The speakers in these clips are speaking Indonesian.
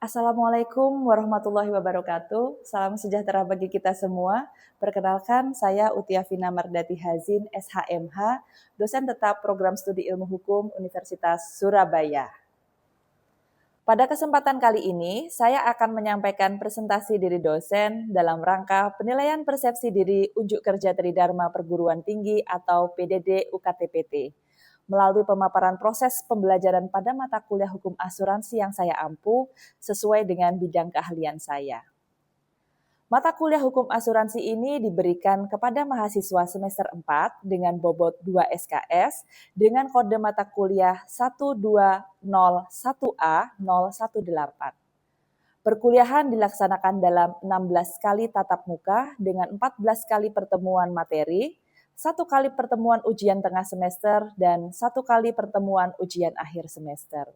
Assalamualaikum warahmatullahi wabarakatuh. Salam sejahtera bagi kita semua. Perkenalkan, saya Utiafina Mardati Hazin, SHMH, dosen tetap Program Studi Ilmu Hukum Universitas Surabaya. Pada kesempatan kali ini, saya akan menyampaikan presentasi diri dosen dalam rangka penilaian persepsi diri Unjuk Kerja Tridharma Perguruan Tinggi atau PDD UKTPT melalui pemaparan proses pembelajaran pada mata kuliah hukum asuransi yang saya ampu sesuai dengan bidang keahlian saya. Mata kuliah hukum asuransi ini diberikan kepada mahasiswa semester 4 dengan bobot 2 SKS dengan kode mata kuliah 1201A018. Perkuliahan dilaksanakan dalam 16 kali tatap muka dengan 14 kali pertemuan materi, 1 kali pertemuan ujian tengah semester, dan 1 kali pertemuan ujian akhir semester.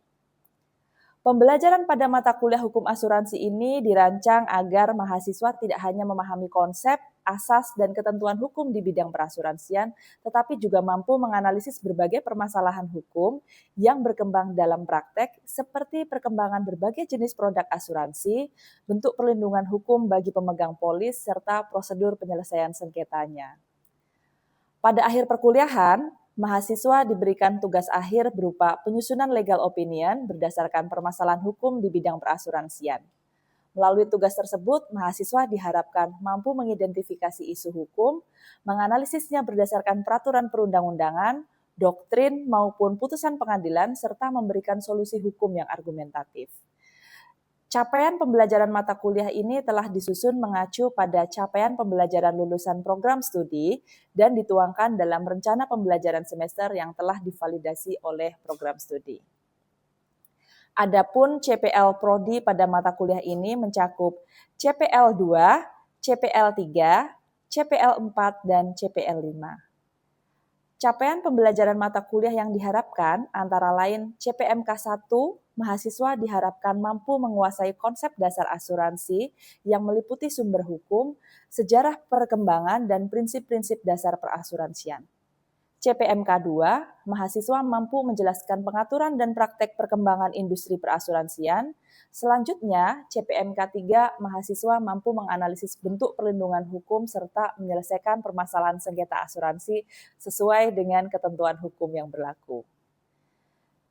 Pembelajaran pada mata kuliah hukum asuransi ini dirancang agar mahasiswa tidak hanya memahami konsep, asas, dan ketentuan hukum di bidang perasuransian, tetapi juga mampu menganalisis berbagai permasalahan hukum yang berkembang dalam praktek, seperti perkembangan berbagai jenis produk asuransi, bentuk perlindungan hukum bagi pemegang polis, serta prosedur penyelesaian sengketanya. Pada akhir perkuliahan, mahasiswa diberikan tugas akhir berupa penyusunan legal opinion berdasarkan permasalahan hukum di bidang perasuransian. Melalui tugas tersebut, mahasiswa diharapkan mampu mengidentifikasi isu hukum, menganalisisnya berdasarkan peraturan perundang-undangan, doktrin maupun putusan pengadilan, serta memberikan solusi hukum yang argumentatif. Capaian pembelajaran mata kuliah ini telah disusun mengacu pada capaian pembelajaran lulusan program studi dan dituangkan dalam rencana pembelajaran semester yang telah divalidasi oleh program studi. Adapun CPL Prodi pada mata kuliah ini mencakup CPL 2, CPL 3, CPL 4, dan CPL 5. Capaian pembelajaran mata kuliah yang diharapkan antara lain CPMK 1, mahasiswa diharapkan mampu menguasai konsep dasar asuransi yang meliputi sumber hukum, sejarah perkembangan, dan prinsip-prinsip dasar perasuransian. CPMK 2, mahasiswa mampu menjelaskan pengaturan dan praktek perkembangan industri perasuransian. Selanjutnya, CPMK 3, mahasiswa mampu menganalisis bentuk perlindungan hukum serta menyelesaikan permasalahan sengketa asuransi sesuai dengan ketentuan hukum yang berlaku.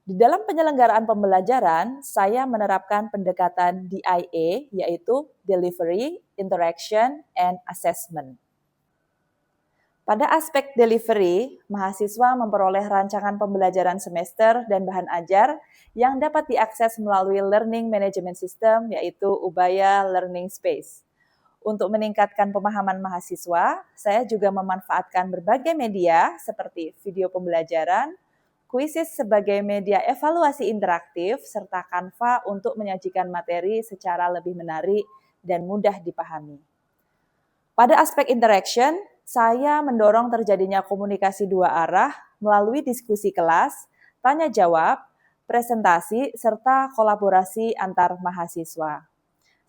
Di dalam penyelenggaraan pembelajaran, saya menerapkan pendekatan DIA, yaitu Delivery, Interaction, and Assessment. Pada aspek delivery, mahasiswa memperoleh rancangan pembelajaran semester dan bahan ajar yang dapat diakses melalui Learning Management System, yaitu Ubaya Learning Space. Untuk meningkatkan pemahaman mahasiswa, saya juga memanfaatkan berbagai media seperti video pembelajaran, Quizizz sebagai media evaluasi interaktif, serta Canva untuk menyajikan materi secara lebih menarik dan mudah dipahami. Pada aspek interaction, saya mendorong terjadinya komunikasi dua arah melalui diskusi kelas, tanya jawab, presentasi, serta kolaborasi antar mahasiswa.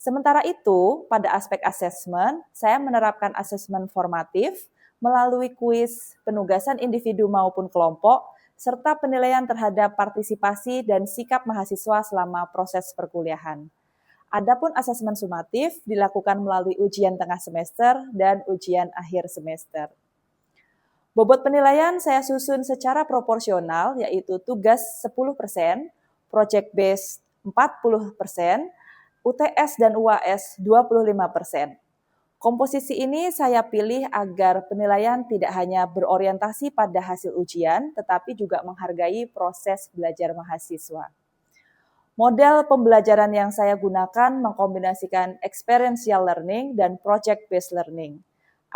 Sementara itu, pada aspek asesmen, saya menerapkan asesmen formatif melalui kuis, penugasan individu maupun kelompok, serta penilaian terhadap partisipasi dan sikap mahasiswa selama proses perkuliahan. Adapun asesmen sumatif dilakukan melalui ujian tengah semester dan ujian akhir semester. Bobot penilaian saya susun secara proporsional, yaitu tugas 10%, project based 40%, UTS dan UAS 25%. Komposisi ini saya pilih agar penilaian tidak hanya berorientasi pada hasil ujian, tetapi juga menghargai proses belajar mahasiswa. Model pembelajaran yang saya gunakan mengkombinasikan experiential learning dan project-based learning,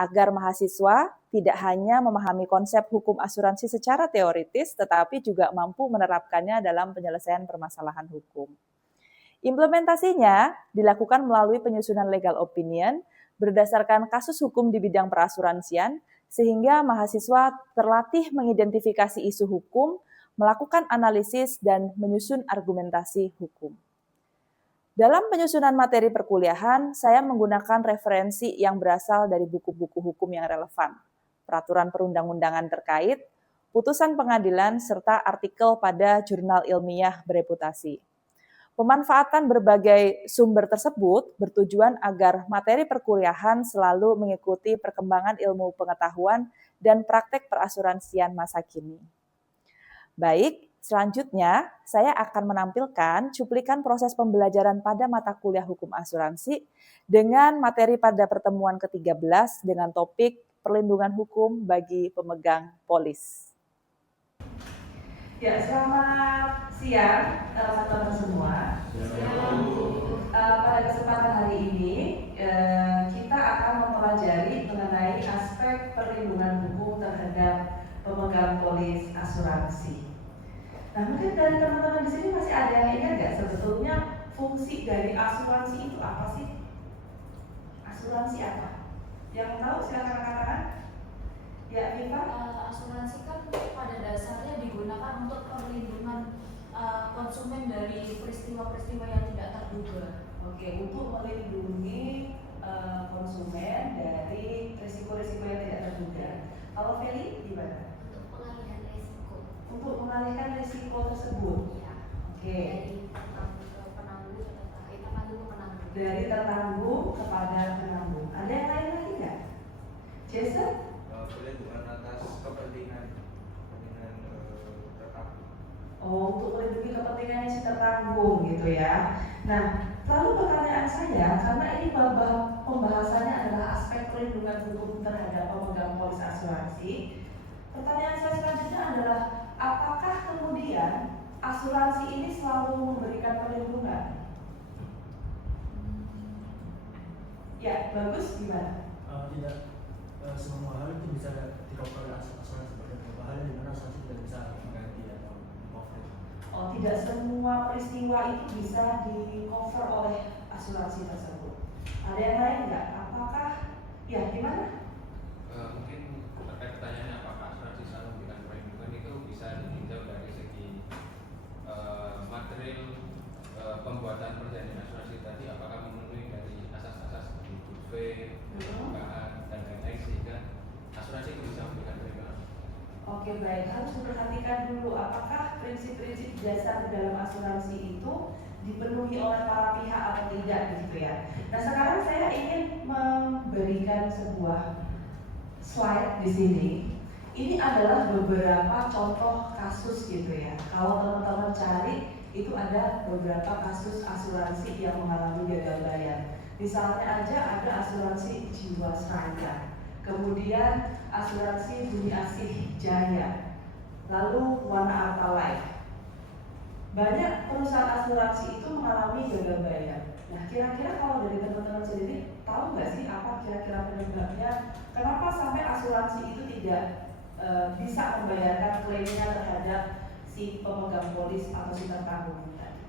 agar mahasiswa tidak hanya memahami konsep hukum asuransi secara teoritis, tetapi juga mampu menerapkannya dalam penyelesaian permasalahan hukum. Implementasinya dilakukan melalui penyusunan legal opinion berdasarkan kasus hukum di bidang perasuransian, sehingga mahasiswa terlatih mengidentifikasi isu hukum, melakukan analisis, dan menyusun argumentasi hukum. Dalam penyusunan materi perkuliahan, saya menggunakan referensi yang berasal dari buku-buku hukum yang relevan, peraturan perundang-undangan terkait, putusan pengadilan, serta artikel pada jurnal ilmiah bereputasi. Pemanfaatan berbagai sumber tersebut bertujuan agar materi perkuliahan selalu mengikuti perkembangan ilmu pengetahuan dan praktek perasuransian masa kini. Baik, selanjutnya saya akan menampilkan cuplikan proses pembelajaran pada mata kuliah hukum asuransi dengan materi pada pertemuan ke-13 dengan topik perlindungan hukum bagi pemegang polis. Ya, selamat siang teman-teman semua. Pada kesempatan hari ini kita akan mempelajari mengenai aspek perlindungan hukum terhadap pemegang polis asuransi. Nah, mungkin dari teman-teman di sini masih ada yang ingat nggak sebetulnya fungsi dari asuransi itu apa sih? Asuransi apa? Yang tahu silakan katakan. Ya, Viva. Asuransi kan pada dasarnya digunakan untuk perlindungan konsumen dari peristiwa-peristiwa yang tidak terduga. Oke, untuk melindungi konsumen dari risiko-risiko yang tidak terduga. Kalau Feli gimana? Untuk pengalihan risiko. Untuk mengalihkan risiko tersebut. Ya. Oke. Dari tertanggung kepada penanggung. Ada yang lain lagi nggak? Jason? Perlindungan atas kepentingan tertanggung. Oh, untuk melindungi kepentingan si tertanggung gitu ya. Nah, lalu pertanyaan saya, karena ini pembahasannya adalah aspek perlindungan hukum terhadap pemegang polis asuransi. Pertanyaan saya selanjutnya adalah, apakah kemudian asuransi ini selalu memberikan perlindungan? Ya, bagus gimana? Tidak semua hal itu bisa di-cover oleh asuransi. Beberapa hal di mana asuransi tidak bisa mengganti atau di-cover. Oh, tidak semua peristiwa itu bisa di-cover oleh asuransi tersebut. Ada yang lain nggak? Apakah, ya gimana? Mungkin terkait pertanyaannya apakah asuransi selalu memberikan perlindungan, itu bisa ditinjau dari segi material pembuatan perjanjian asuransi tadi, apakah memenuhi dari asas-asas seperti survei, pembukaan, dan lain-lain, sehingga asuransi itu bisa memberikan perlindungan. Oke, baik, harus diperhatikan dulu apakah prinsip-prinsip dasar di dalam asuransi itu dipenuhi oleh para pihak atau tidak gitu ya. Nah, sekarang saya ingin memberikan sebuah slide di sini. Ini adalah beberapa contoh kasus gitu ya. Kalau teman-teman cari, itu ada beberapa kasus asuransi yang mengalami gagal bayar. Misalnya aja ada asuransi Jiwasraya, kemudian asuransi Bumi Asih Jaya, lalu Wana Arta Life. Banyak perusahaan asuransi itu mengalami gagal bayar. Nah, kira-kira kalau dari teman-teman sendiri tahu nggak sih apa kira-kira penyebabnya? Kenapa sampai asuransi itu tidak bisa membayarkan klaimnya terhadap si pemegang polis atau si tertanggung tadi?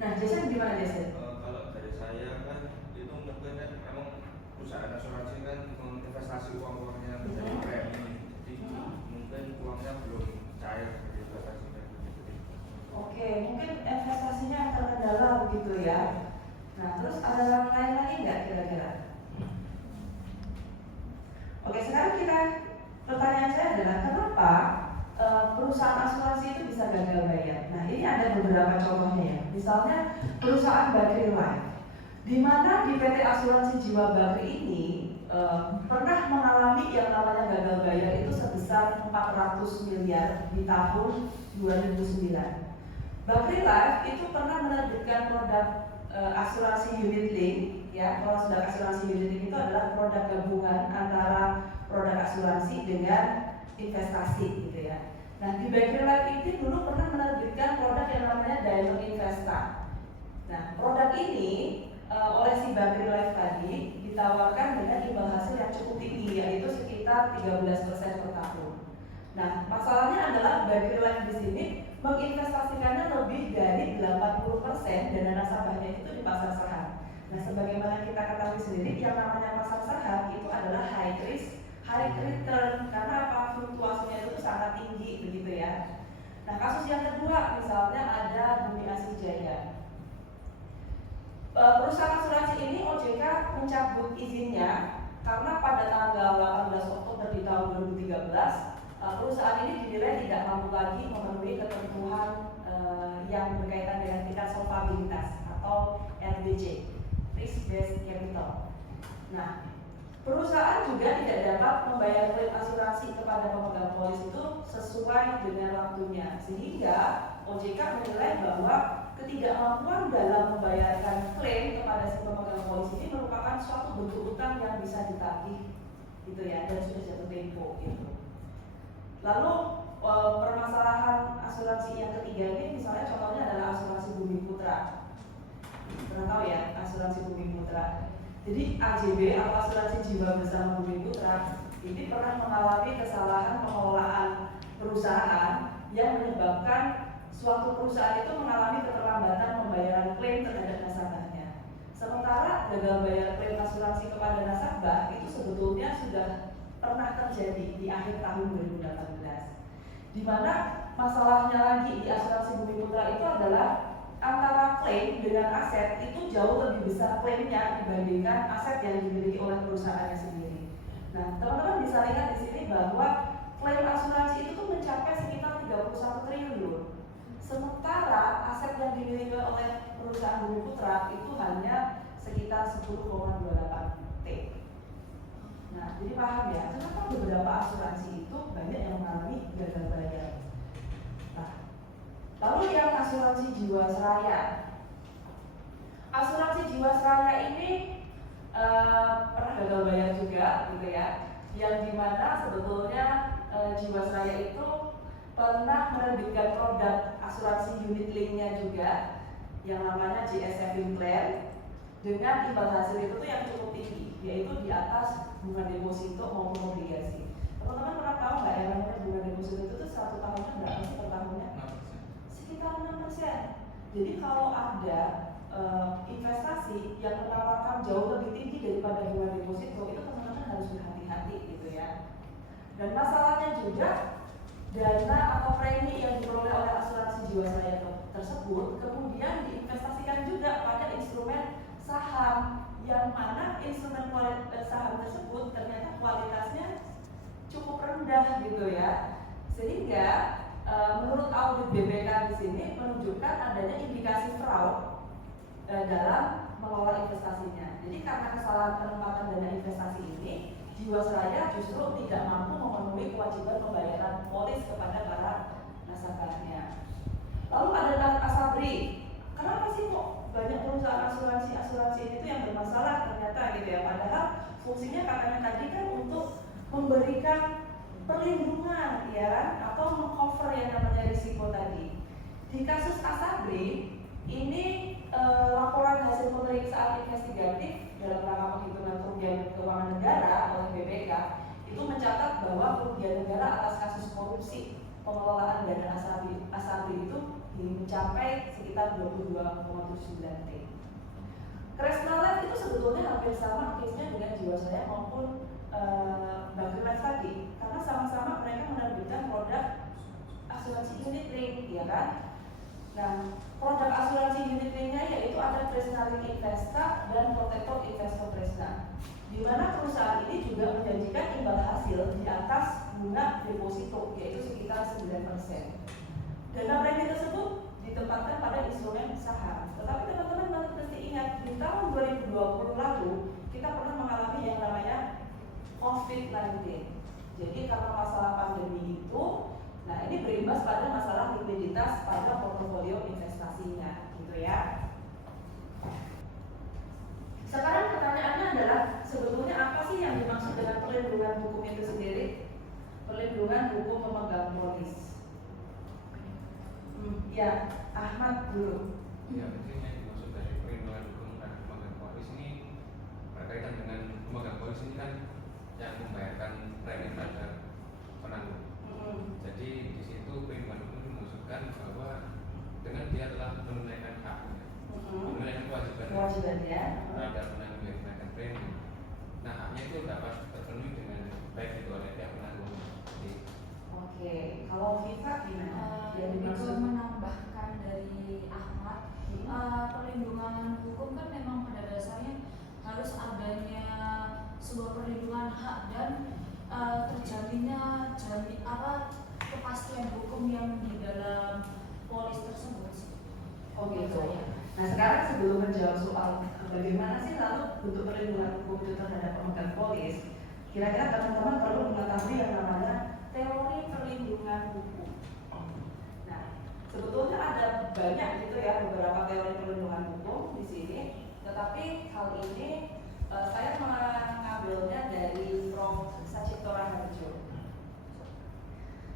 Nah, Jason gimana Jason? Kalau dari saya kan itu mungkin kan memang perusahaan asuransi kan menginvestasi uangnya menjadi premi, jadi mungkin uangnya belum cair dari investasinya. Oke, mungkin investasinya terkendala begitu ya. Nah, terus ada yang lain lagi nggak kira-kira? Oke, sekarang pertanyaan saya adalah kenapa perusahaan asuransi itu bisa gagal bayar? Nah, ini ada beberapa contohnya ya. Misalnya perusahaan Bakri Life, di mana di PT Asuransi Jiwa Bakri ini pernah mengalami yang namanya gagal bayar itu sebesar 400 miliar di tahun 2009. Bakri Life itu pernah menerbitkan produk asuransi unit link, ya. Produk asuransi unit link itu adalah produk gabungan antara produk asuransi dengan investasi, gitu ya. Nah, di Bakri Life ini dulu pernah menerbitkan produk yang namanya Diamond Investa. Nah, produk ini oleh si Bakri Life tadi ditawarkan dengan imbal hasil yang cukup tinggi, yaitu sekitar 13% per tahun. Nah, masalahnya adalah Bakri Life di sini menginvestasikannya lebih dari 80% dana nasabahnya itu di pasar saham. Nah, sebagaimana kita ketahui sendiri, yang namanya pasar saham itu adalah high risk, high return, karena apa? Fluktuasinya itu sangat tinggi begitu ya. Nah, kasus yang kedua misalnya ada Bumi Asih Jaya. Perusahaan asuransi ini OJK mencabut izinnya karena pada tanggal 18 Oktober di tahun 2013 perusahaan ini dinilai tidak mampu lagi memenuhi ketentuan yang berkaitan dengan tingkat solvabilitas atau RBC, risk based capital. Nah, perusahaan juga tidak dapat membayar klaim asuransi kepada pemegang polis itu sesuai dengan waktunya, sehingga OJK menilai bahwa ketidakmampuan dalam membayarkan klaim kepada si pemegang polis ini merupakan suatu bentuk utang yang bisa ditagih, gitu ya, dan sudah jatuh tempo, gitu. Lalu permasalahan asuransi yang ketiga ini, misalnya contohnya adalah asuransi Bumi Putra. Pernah tahu ya asuransi Bumi Putra? Jadi AJB atau asuransi jiwa bersama Bumi Putra ini pernah mengalami kesalahan pengelolaan perusahaan yang menyebabkan suatu perusahaan itu mengalami keterlambatan pembayaran klaim terhadap nasabahnya. Sementara gagal bayar klaim asuransi kepada nasabah itu sebetulnya sudah pernah terjadi di akhir tahun 2018. Di mana masalahnya lagi di asuransi Bumi Putra itu adalah antara klaim dengan aset itu jauh lebih besar klaimnya dibandingkan aset yang dimiliki oleh perusahaannya sendiri. Nah, teman-teman bisa lihat di sini bahwa klaim asuransi itu tuh mencapai sekitar 31 triliun. Sementara aset yang dimiliki oleh perusahaan Bumi Putra itu hanya sekitar 10,28 T. Nah, jadi paham ya, kenapa beberapa asuransi itu banyak yang mengalami gagal bayar. Nah, lalu yang asuransi Jiwasraya. Asuransi Jiwasraya ini pernah gagal bayar juga, gitu ya. Yang dimana sebetulnya Jiwasraya itu pernah menerbitkan produk asuransi unit link-nya juga, yang namanya JS Saving Plan, dengan imbal hasil itu tuh yang cukup tinggi, yaitu di atas bunga deposito maupun obligasi. Teman-teman pernah tahu nggak yang namanya bunga deposito itu tuh 1 tahunnya berapa sih per tahunnya? Sekitar 6%. Jadi kalau ada investasi yang menawarkan jauh lebih tinggi daripada bunga deposito, itu teman-teman harus berhati-hati gitu ya. Dan masalahnya juga dana atau premi yang diperoleh oleh asuransi Jiwasraya tersebut kemudian diinvestasikan juga pada instrumen saham, yang mana instrumen saham tersebut ternyata kualitasnya cukup rendah gitu ya, sehingga menurut audit BPK di sini menunjukkan adanya indikasi fraud dalam mengelola investasinya. Jadi karena kesalahan penempatan dana investasi ini, Jiwasraya justru tidak mampu memenuhi kewajiban pembayaran polis kepada para nasabahnya. Lalu ada Asabri. Kenapa sih kok banyak perusahaan asuransi ini tuh yang bermasalah ternyata gitu ya? Padahal fungsinya katanya tadi kan untuk memberikan perlindungan ya, atau mengcover yang namanya risiko tadi. Di kasus Asabri ini laporan hasil pemeriksaan investigatif dalam rangka penghitungan kerugian keuangan negara oleh BPK itu mencatat bahwa kerugian negara atas kasus korupsi pengelolaan dana Asabri itu mencapai sekitar 22,79 T. Kresna Life itu sebetulnya hampir sama case-nya dengan Jiwasraya maupun Bagri Life tadi, karena sama-sama mereka menerbitkan produk asuransi unit link, ya kan? Nah, produk asuransi unit link-nya yaitu ada Kresna Link Investa dan Protektor Investor Kresna, di mana perusahaan ini juga menjanjikan imbal hasil di atas bunga deposito, yaitu sekitar 9%. Dana premi tersebut ditempatkan pada instrumen saham. Tetapi teman-teman mesti ingat, di tahun 2020 lalu kita pernah mengalami yang namanya COVID-19. Jadi karena masalah pandemi itu, nah ini berimbas pada masalah likuiditas pada portofolio investasinya, gitu ya. Sekarang pertanyaannya adalah, sebetulnya apa sih yang dimaksud dengan perlindungan hukum itu sendiri? Perlindungan hukum pemegang polis. Ya, Ahmad dulu. Ya, mungkin yang dimaksud dari perlindungan hukum dan pemegang polis ini berkaitan dengan pemegang polis ini kan yang membayarkan premi pada penanggung. Jadi di situ perlindungan hukum dimaksudkan bahwa dengan dia telah menunaikan haknya, menunaikan kewajibannya terhadap penanggung yang menunaikan premi. Nah, haknya itu dapat terpenuhi dengan baik itu oleh pihak penanggung. Oke, kalau Viva gimana? Itu menambahkan dari Ahmad, perlindungan hukum kan memang pada dasarnya harus adanya sebuah perlindungan hak dan terjaminnya yang di dalam polis tersebut. Oh gitu. Nah sekarang sebelum menjawab soal bagaimana sih lalu bentuk perlindungan hukum itu terhadap pemegang polis, kira-kira teman-teman perlu mengetahui yang namanya teori perlindungan hukum. Nah sebetulnya ada banyak gitu ya beberapa teori perlindungan hukum di sini, tetapi hal ini saya mengambilnya dari Prof. Sachito Raharjo.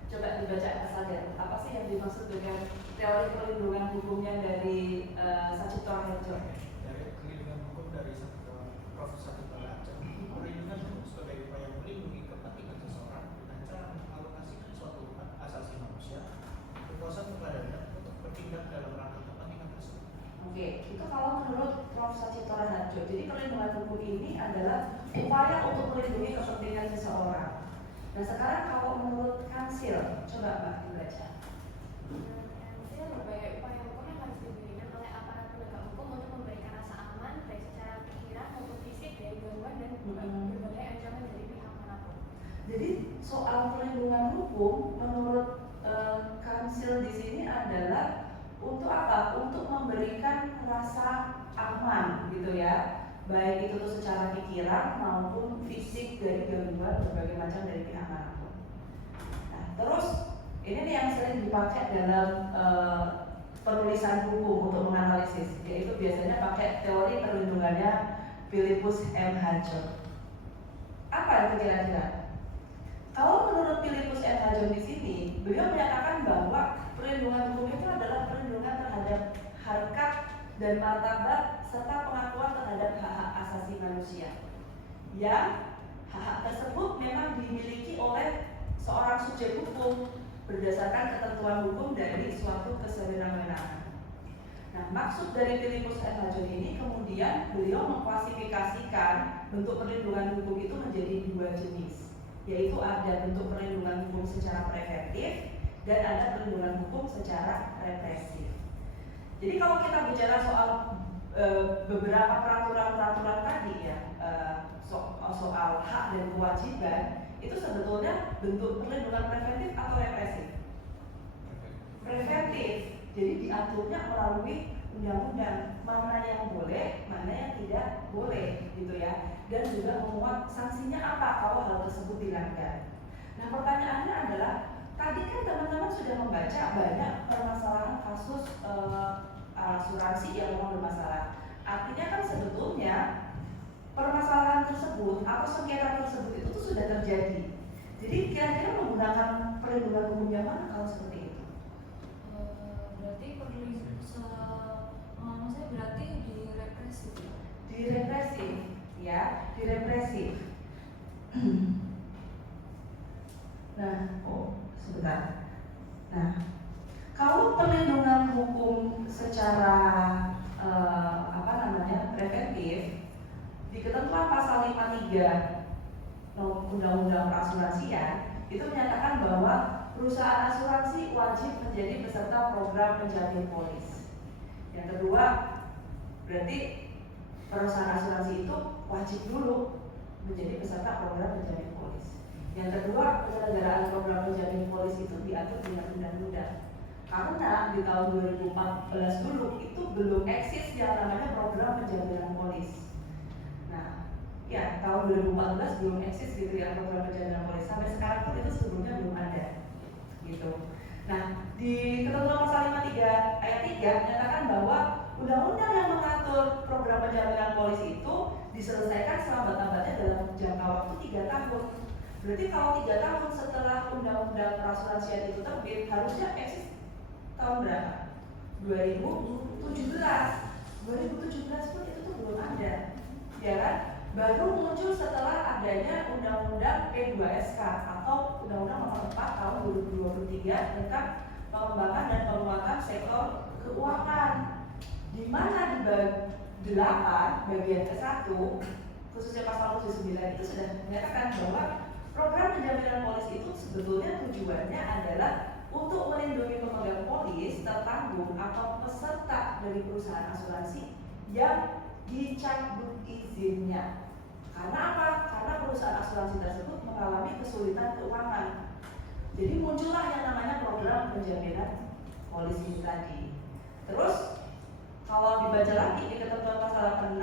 Coba dibaca saja, apa sih yang dimaksud dengan teori perlindungan hukumnya dari Sachito Raharjo? Dari perlindungan hukum dari Prof. Sachito Raharjo, perlindungan hukum sebagai upaya melindungi kepentingan seseorang dengan cara mengalokasikan suatu hak asasi manusia berkuasa kepadanya untuk bertindak dalam rangka kepentingan tersebut. Oke, itu kalau menurut Prof. Sachito Raharjo. Jadi perlindungan hukum ini adalah upaya untuk melindungi kepentingan seseorang. Nah sekarang kalau menurut Kansil, coba Mbak dibaca. Kansil berbagai upaya hukum yang harus diberikan oleh aparat penegak hukum untuk memberikan rasa aman baik secara pikiran maupun fisik dari gangguan dan berbagai ancaman dari pihak manapun. Jadi soal perlindungan hukum menurut Kansil di sini adalah untuk apa? Untuk memberikan rasa aman gitu ya. Baik itu tuh secara pikiran maupun fisik dari gangguan berbagai macam dari pihak manapun. Nah, terus ini nih yang sering dipakai dalam penulisan hukum untuk menganalisis, yaitu biasanya pakai teori perlindungannya Philippus M. Hudson. Apa itu kira-kira? Kalau menurut Philippus M. Hudson di sini, beliau menyatakan bahwa perlindungan hukum itu adalah perlindungan terhadap harkat dan martabat serta pengakuan terhadap hak-hak asasi manusia yang hak-hak tersebut memang dimiliki oleh seorang subjek hukum berdasarkan ketentuan hukum dari suatu kesewenang-wenangan. Nah, maksud dari Philippus M. Hudson ini kemudian beliau mengklasifikasikan bentuk perlindungan hukum itu menjadi dua jenis, yaitu ada bentuk perlindungan hukum secara preventif dan ada perlindungan hukum secara represif. Jadi kalau kita bicara soal beberapa peraturan-peraturan tadi ya, soal hak dan kewajiban, itu sebetulnya bentuk perlindungan preventif atau represif? Preventif. Jadi diaturnya melalui undang-undang mana yang boleh, mana yang tidak boleh, gitu ya. Dan juga memuat sanksinya apa kalau hal tersebut dilanggar. Nah pertanyaannya adalah, tadi kan teman-teman sudah membaca banyak permasalahan kasus asuransi yang memang bermasalah. Artinya kan sebetulnya permasalahan tersebut atau sengketa tersebut itu tuh sudah terjadi. Jadi kira-kira menggunakan perlindungan hukum yang mana kalau seperti itu? Berarti saya berarti di represif. Di represif, ya, di represif. Nah, sebentar. Nah, kalau perlindungan hukum secara preventif di ketentuan pasal 53 Undang-Undang Perasuransian itu menyatakan bahwa perusahaan asuransi wajib menjadi peserta program penjamin polis. Yang kedua, berarti perusahaan asuransi itu wajib dulu menjadi peserta program penjamin polis. Yang kedua, penyelenggaraan program penjamin polis itu diatur dengan undang-undang. Karena di tahun 2014 dulu itu belum eksis yang namanya program penjaminan polis. Nah, ya tahun 2014 belum eksis gitu ya program penjaminan polis. Sampai sekarang pun itu sebelumnya belum ada, gitu. Nah, di ketentuan pasal 53 ayat 3 menyatakan bahwa undang-undang yang mengatur program penjaminan polis itu diselesaikan selambat-lambatnya dalam jangka waktu 3 tahun. Berarti kalau 3 tahun setelah undang-undang perasuransian itu terbit, harusnya eksis tahun berapa? 2017 pun itu tuh belum ada, ya kan? Baru muncul setelah adanya undang-undang P2SK atau Undang-Undang Nomor 4 tahun 2023 tentang pengembangan dan penguatan sektor keuangan, di mana di bab 8 bagian ke-1 khususnya pasal 79 itu sudah menyatakan bahwa program penjaminan polis itu sebetulnya tujuannya adalah untuk melindungi pemegang polis tertanggung atau peserta dari perusahaan asuransi yang dicabut izinnya. Karena apa? Karena perusahaan asuransi tersebut mengalami kesulitan keuangan. Jadi muncullah yang namanya program program penjaminan polis ini tadi. Terus kalau dibaca lagi di ketentuan pasal 6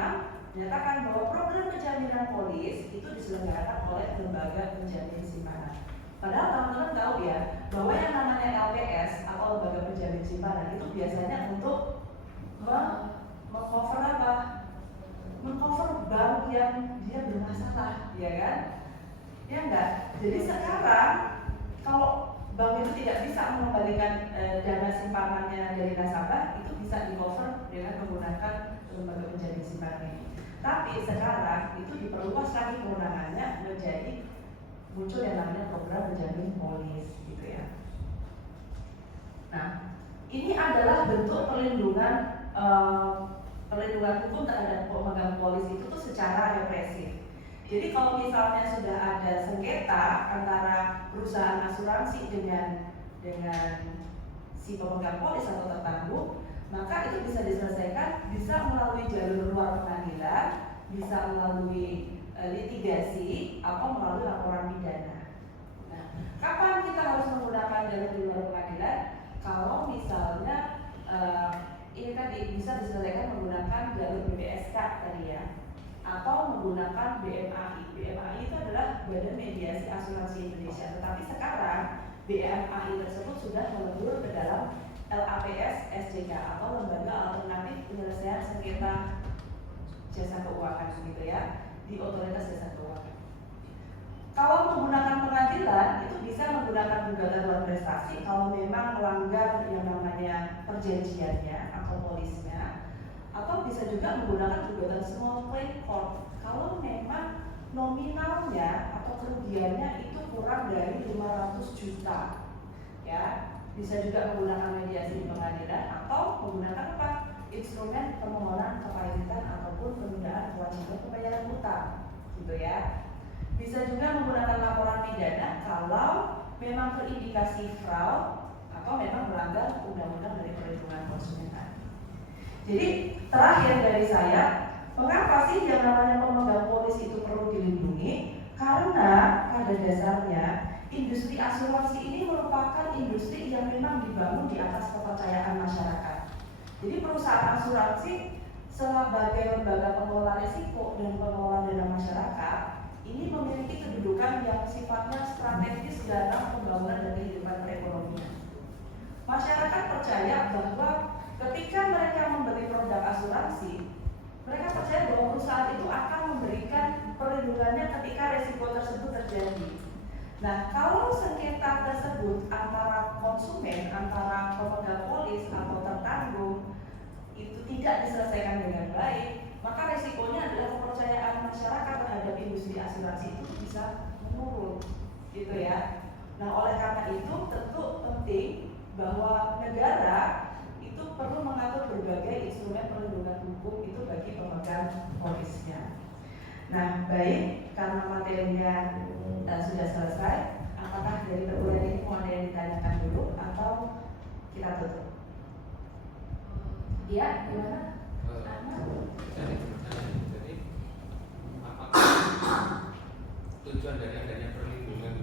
menyatakan bahwa program penjaminan polis itu diselenggarakan oleh lembaga penjamin simpanan. Padahal teman-teman tahu ya bahwa yang namanya LPS atau lembaga penjamin simpanan itu biasanya untuk mengcover apa? Mengcover bank yang dia bermasalah, ya kan? Ya enggak. Jadi sekarang kalau bank itu tidak bisa mengembalikan dana simpanannya dari nasabah, itu bisa di-cover dengan menggunakan lembaga penjamin simpanan ini. Tapi sekarang itu diperluas lagi kewenangannya menjadi muncul yang namanya program penjamin polis, gitu ya. Nah, ini adalah bentuk perlindungan hukum terhadap pemegang polis itu tuh secara represif. Jadi kalau misalnya sudah ada sengketa antara perusahaan asuransi dengan si pemegang polis atau tertanggung, maka itu bisa diselesaikan bisa melalui jalur luar pengadilan, bisa melalui litigasi atau melalui laporan pidana. Nah, kapan kita harus menggunakan jalur di luar pengadilan? Kalau misalnya ini tadi bisa diselesaikan menggunakan jalur BPSK tadi ya, atau menggunakan BMAI. BMAI itu adalah Badan Mediasi Asuransi Indonesia. Tetapi sekarang BMAI tersebut sudah melebur ke dalam LAPS SJK atau Lembaga Alternatif Penyelesaian Sengketa Jasa Keuangan, gitu ya, di Otoritas Jasa Keuangan. Kalau menggunakan pengadilan itu bisa menggunakan gugatan luar prestasi kalau memang melanggar yang namanya perjanjiannya atau polisnya, atau bisa juga menggunakan gugatan small claim court kalau memang nominalnya atau kerugiannya itu kurang dari 500 juta, ya. Bisa juga menggunakan mediasi di pengadilan atau menggunakan apa? Instrumen permohonan kepailitan ataupun penundaan kewajiban pembayaran utang, gitu ya. Bisa juga menggunakan laporan pidana kalau memang terindikasi fraud atau memang melanggar undang-undang dari perlindungan konsumen. Jadi terakhir dari saya, mengapa sih yang namanya pemegang polis itu perlu dilindungi? Karena pada dasarnya industri asuransi ini merupakan industri yang memang dibangun di atas kepercayaan masyarakat. Jadi perusahaan asuransi sebagai lembaga pengelola risiko dan pengelola dana masyarakat ini memiliki kedudukan yang sifatnya strategis dalam pembangunan dan kehidupan perekonomian. Masyarakat percaya bahwa ketika mereka membeli produk asuransi, mereka percaya bahwa perusahaan itu akan memberikan perlindungannya ketika resiko tersebut terjadi. Nah, kalau sengketa tersebut antara konsumen, antara pemegang polis atau tertanggung itu tidak diselesaikan dengan baik, maka resikonya adalah kepercayaan masyarakat terhadap industri asuransi itu bisa menurun, gitu ya. Nah, oleh karena itu tentu penting bahwa negara itu perlu mengatur berbagai instrumen perlindungan hukum itu bagi pemegang polisnya. Nah, baik, karena materinya sudah selesai, apakah dari perkuliahan ini mau ada yang ditanyakan dulu atau kita tutup? Iya, gimana? Jadi apakah tujuan dari adanya perlindungan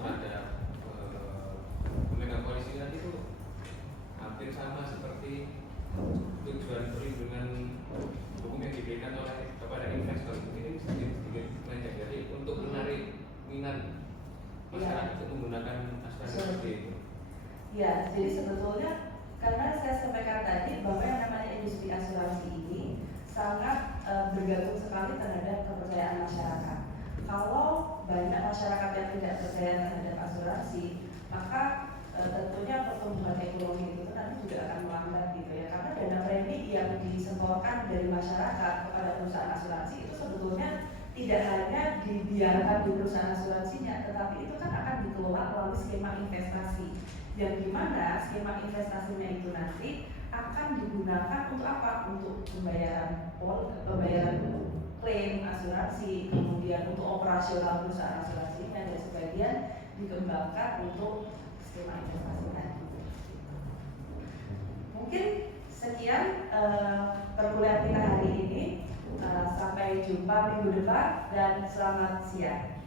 terhadap pemegang polis ini tadi itu hampir sama seperti tujuan perlindungan hukum yang diberikan oleh kepada investor? Ini sedikit melenceng, jadi untuk menarik minat masyarakat untuk menggunakan asuransi seperti itu. Ya, jadi sebetulnya karena saya sampaikan tadi bahwa yang namanya industri asuransi ini sangat bergantung sekali terhadap kepercayaan masyarakat. Kalau banyak masyarakat yang tidak percaya terhadap asuransi, maka tentunya pertumbuhan ekonomi itu nanti juga akan melambat, gitu ya. Karena dana premi yang disetorkan dari masyarakat kepada perusahaan asuransi itu sebetulnya tidak hanya dibiarkan di perusahaan asuransinya, tetapi itu kan akan dikelola melalui skema investasi, yang dimana skema investasinya itu nanti akan digunakan untuk apa? Untuk pembayaran klaim asuransi, kemudian untuk operasional perusahaan asuransinya, dan sebagian dikembangkan untuk skema investasi tadi. Mungkin sekian perkuliahan kita hari ini. Sampai jumpa minggu depan dan selamat siang.